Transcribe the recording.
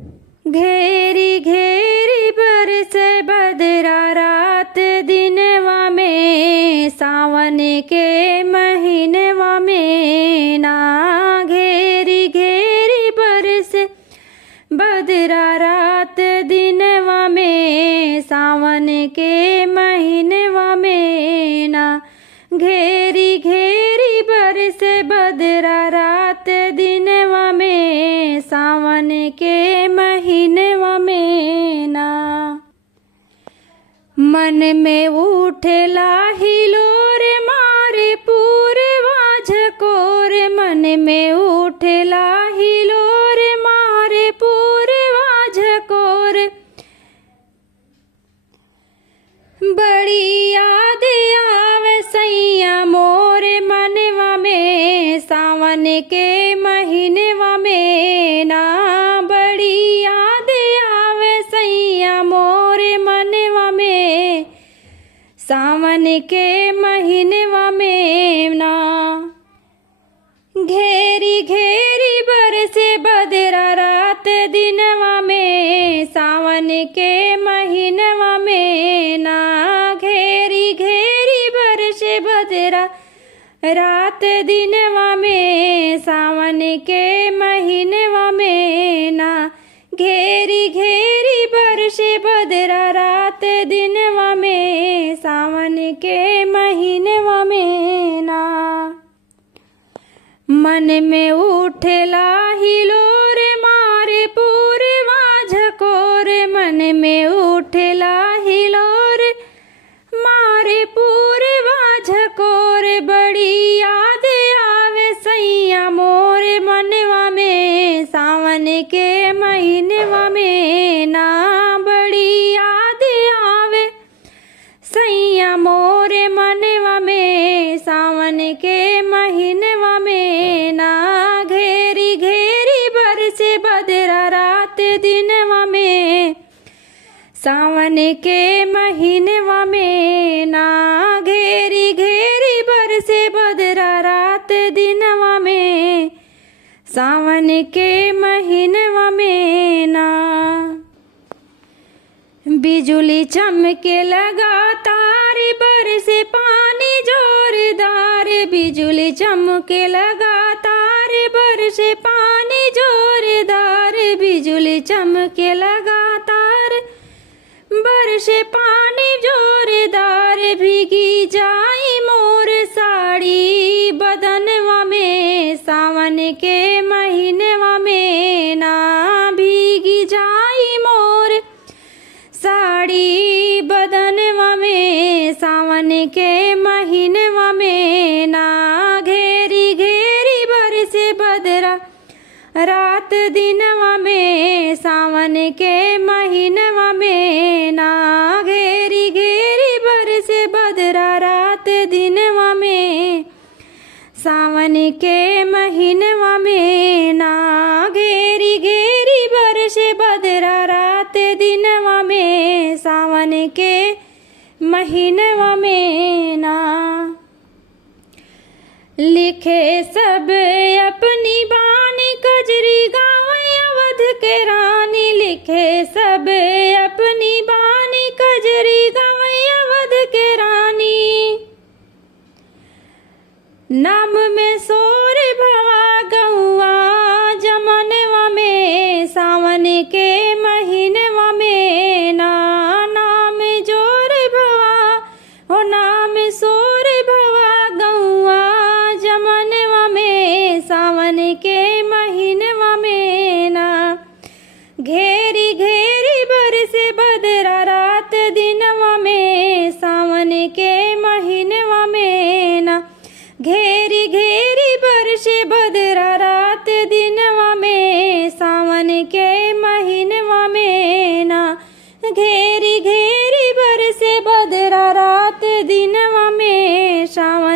घेरी घेरी बरसे बदरा रात दिनवा में, सावन के महीनवा में ना। घेरी घेरी बरसे बदरा रात दिनवा में, सावन के महीनवा में ना। घेरी घेरी बरसे बदरा रात दिनवा में, सावन के महीनवा में ना। मन में उठला हिलोर मारे पूरवा झकोर, मन में उठला हिलोर मारे पूरवा झकोर। बड़ी याद आवे सैया मोरे मनवा में, सावन के महीनवा में ना। बड़ी याद आवे सैया मोरे मनवा में, सावन के महीनवा में ना। घेरी घेरी बरसे बदरा रात दिनवा में, सावन के महीनवा में ना। घेरी घेरी बरसे बदरा रात दिनवा में, सावन के महीनवा में ना। घेरी घेरी बरसे बदरा रात दिनवा में, सावन के महीनवा में ना। मन में उठला हिलोर मारे पूरवा झकोर, मन में उठला हिलोर मारे पूरवा झकोर। बड़ी याद आवे सैया मोरे मनवा में, सावन के महीनवा में ना। बड़ी याद आवे सैया मोरे मनवा में, सावन के महीनवा में ना। घेरी घेरी बरसे बदरा रात दिनवा में, सावन के महीनवा में ना। घेरी घेरी बरसे बदरा रात दिनवा में, सावन के महीनवा में ना। बिजुली चमके लगातार बरसे पानी जोरदार, बिजुली चमके लगातार बरसे पानी जोरदार। बिजुली चमके लगातार बरसे पानी जोरदार। भीगी जाई मोर साड़ी बदनवा में, सावन के महीनवा में ना। भीगी जाई मोर साड़ी बदनवा में, सावन के महीनवा में ना। घेरी घेरी बरसे बदरा रात दिनवा में, सावन के महीनवा में ना। घेरी घेरी बरसे बदरा रात दिनवा में, सावन के महीनवा में ना। घेरी घेरी बरसे बदरा रात दिनवा में, सावन के महीनवा में ना। लिखे सब अपनी बानी कजरी गावे अवध के रानी, लिखे सब अपनी बानी कजरी गावे अवध के रानी। नाम में सोर भवा गौआ जमनवा में, सावन के महीनवा में ना। नाम जोर भवा हो नाम सोर भवा गौआ जमनवा में, सावन के महीनवा में ना। घेरी घेरी बरसे बदरा रात दिनवा में, सावन के महीनवा में ना। घेरी घेरी बरसे बदरा रात दिनवा में, सावन के महीनवा में ना। घेरी घेरी बरसे बदरा रात दिनवा में, सावन